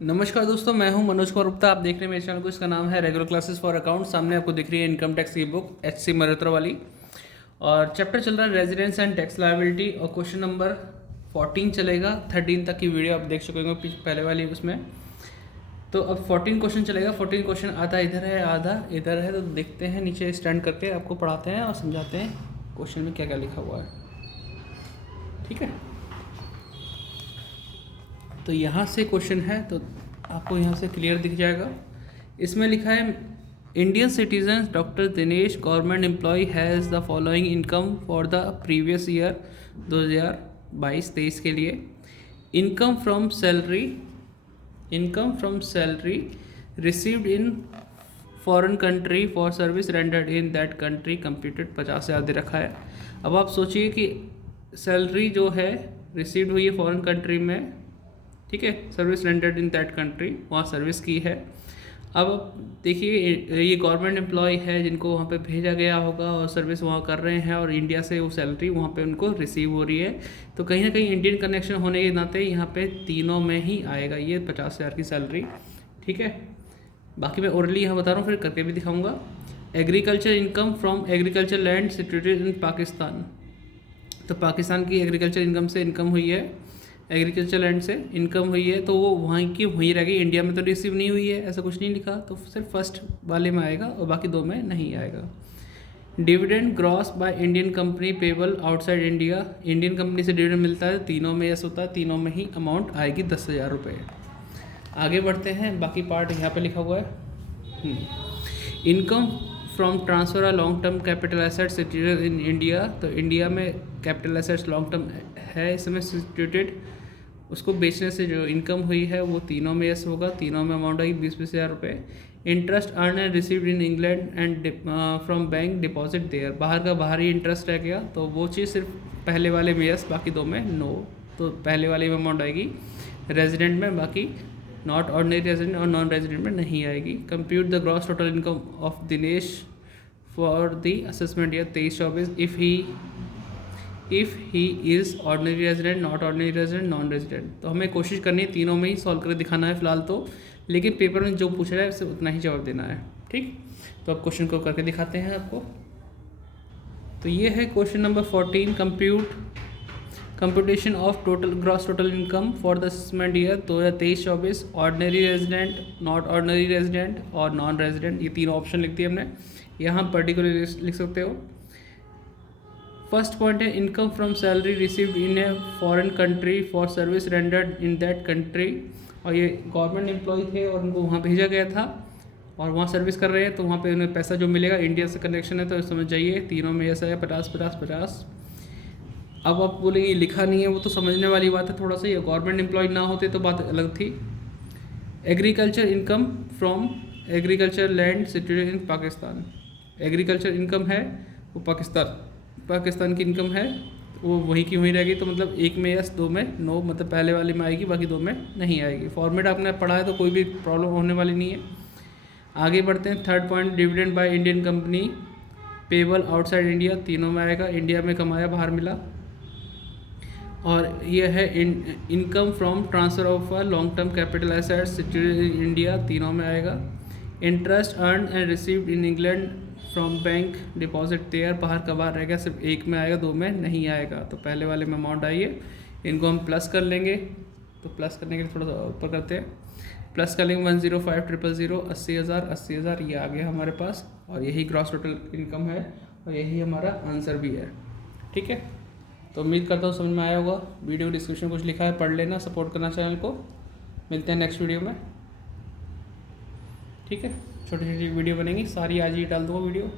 नमस्कार दोस्तों, मैं हूं मनोज कुमार गुप्ता। आप देख रहे हैं मेरे चैनल को। इसका नाम है रेगुलर क्लासेस फॉर अकाउंट। सामने आपको दिख रही है इनकम टैक्स की बुक HC मल्होत्रा वाली, और चैप्टर चल रहा है रेजिडेंस एंड टैक्स लायबिलिटी, और क्वेश्चन नंबर 14 चलेगा। 13 तक की वीडियो आप देख चुके होंगे पहले वाली उसमें। तो अब 14 क्वेश्चन चलेगा। 14 क्वेश्चन आधा इधर है, आधा इधर है। तो देखते हैं, नीचे स्टैंड करके आपको पढ़ाते हैं और समझाते हैं क्वेश्चन में क्या क्या लिखा हुआ है। ठीक है, तो यहाँ से क्वेश्चन है, तो आपको यहाँ से क्लियर दिख जाएगा। इसमें लिखा है Indian citizen doctor Dinesh government employ has the following income for the previous year 2022-23 के लिए। Income from salary received in foreign country for service rendered in that country computed 50 से आगे रखा है। अब आप सोचिए कि सैलरी जो है रिसीव्ड हुई है फॉरेन कंट्री में, ठीक है, service rendered in that country, वहाँ सर्विस की है। अब देखिए, ये गवर्नमेंट एम्प्लॉय है जिनको वहाँ पे भेजा गया होगा और सर्विस वहाँ कर रहे हैं, और इंडिया से वो सैलरी वहाँ पे उनको रिसीव हो रही है। तो कहीं ना कहीं इंडियन कनेक्शन होने के नाते यहाँ पे तीनों में ही आएगा ये 50,000 की सैलरी। ठीक है, बाकी मैं ओरली यहाँ बता रहा हूँ, फिर करके भी दिखाऊँगा। Agriculture income from agriculture land situated in Pakistan. तो पाकिस्तान की एग्रीकल्चर इनकम से इनकम हुई है, एग्रीकल्चर लैंड से इनकम हुई है, तो वो वहीं की वहीं रह गई। इंडिया में तो रिसीव नहीं हुई है, ऐसा कुछ नहीं लिखा, तो सिर्फ फर्स्ट वाले में आएगा और बाकी दो में नहीं आएगा। Dividend gross by Indian company payable outside India. Indian company से डिविडेंड मिलता है, तीनों में यस होता है, तीनों में ही अमाउंट आएगी 10,000 रुपये। आगे बढ़ते हैं, बाकी पार्ट यहाँ पर लिखा हुआ है। Income from transfer of long term capital assets situated in India. तो इंडिया में कैपिटल एसेट्स लॉन्ग टर्म है इसमें सिचुएटेड, उसको बेचने से जो इनकम हुई है वो तीनों में यस होगा, तीनों में अमाउंट आएगी 20-20 हज़ार रुपये। Interest earn and received in England and from bank deposit there. बाहर का बाहरी इंटरेस्ट रह गया, तो वो चीज़ सिर्फ पहले वाले में यस, बाकी दो में नो। तो पहले वाले में अमाउंट आएगी रेजिडेंट में, बाकी नॉट ऑर्डिनरी रेजिडेंट और नॉन रेजिडेंट में नहीं आएगी। Compute the gross total income of Dinesh for the assessment year 23-24 if he is ordinary resident, not ordinary resident, non resident. तो हमें कोशिश करनी है तीनों में ही सॉल्व करके दिखाना है फिलहाल तो, लेकिन पेपर में जो पूछ रहा है उससे उतना ही जवाब देना है। ठीक, तो अब क्वेश्चन को करके दिखाते हैं आपको। तो ये है question number 14। Computation of total gross total income for the assessment year 2023-24, ordinary resident, not ordinary resident और नॉन रेजिडेंट। ये तीनों ऑप्शन लिख दिए हमने, यहाँ पर्टिकुलर लिख सकते हो। फर्स्ट पॉइंट है income from salary received in a foreign country for service rendered in that country. और ये गवर्नमेंट एम्प्लॉय थे और उनको वहाँ भेजा गया था और वहाँ सर्विस कर रहे हैं, तो वहाँ पे उन्हें पैसा जो मिलेगा इंडिया से कनेक्शन है, तो समझ जाइए तीनों में ऐसा है 50-50-50। अब आप बोलेंगे लिखा नहीं है, वो तो समझने वाली बात है थोड़ा सा, ये गवर्नमेंट एम्प्लॉय ना होते तो बात अलग थी। Agriculture income from agriculture land situated in Pakistan. Agriculture income है वो पाकिस्तान की इनकम है, वो वहीं की वहीं रहेगी। तो मतलब एक में यस, दो में नो, मतलब पहले वाले में आएगी, बाकी दो में नहीं आएगी। फॉर्मेट आपने पढ़ा है तो कोई भी प्रॉब्लम होने वाली नहीं है। आगे बढ़ते हैं, third point dividend by Indian company payable outside India. तीनों में आएगा, इंडिया में कमाया बाहर मिला। और ये है income from transfer of long term capital assets situated in India, तीनों में आएगा। Interest earn and received in England from bank deposit there, बाहर का बाहर रहेगा, सिर्फ एक में आएगा, दो में नहीं आएगा। तो पहले वाले में अमाउंट आई है, इनको हम प्लस कर लेंगे। तो प्लस करने के लिए थोड़ा सा ऊपर करते हैं, प्लस कर लेंगे 105,000, 80,000 ये आ गया हमारे पास, और यही ग्रॉस टोटल इनकम है और यही हमारा आंसर भी है। ठीक है, तो उम्मीद करता हूँ समझ में आया होगा। वीडियो डिस्क्रिप्शन में कुछ लिखा है, पढ़ लेना, सपोर्ट करना चैनल को। मिलते हैं नेक्स्ट वीडियो में। ठीक है, छोटी छोटी वीडियो बनेंगी, सारी आज ही डाल दूँगा वीडियो।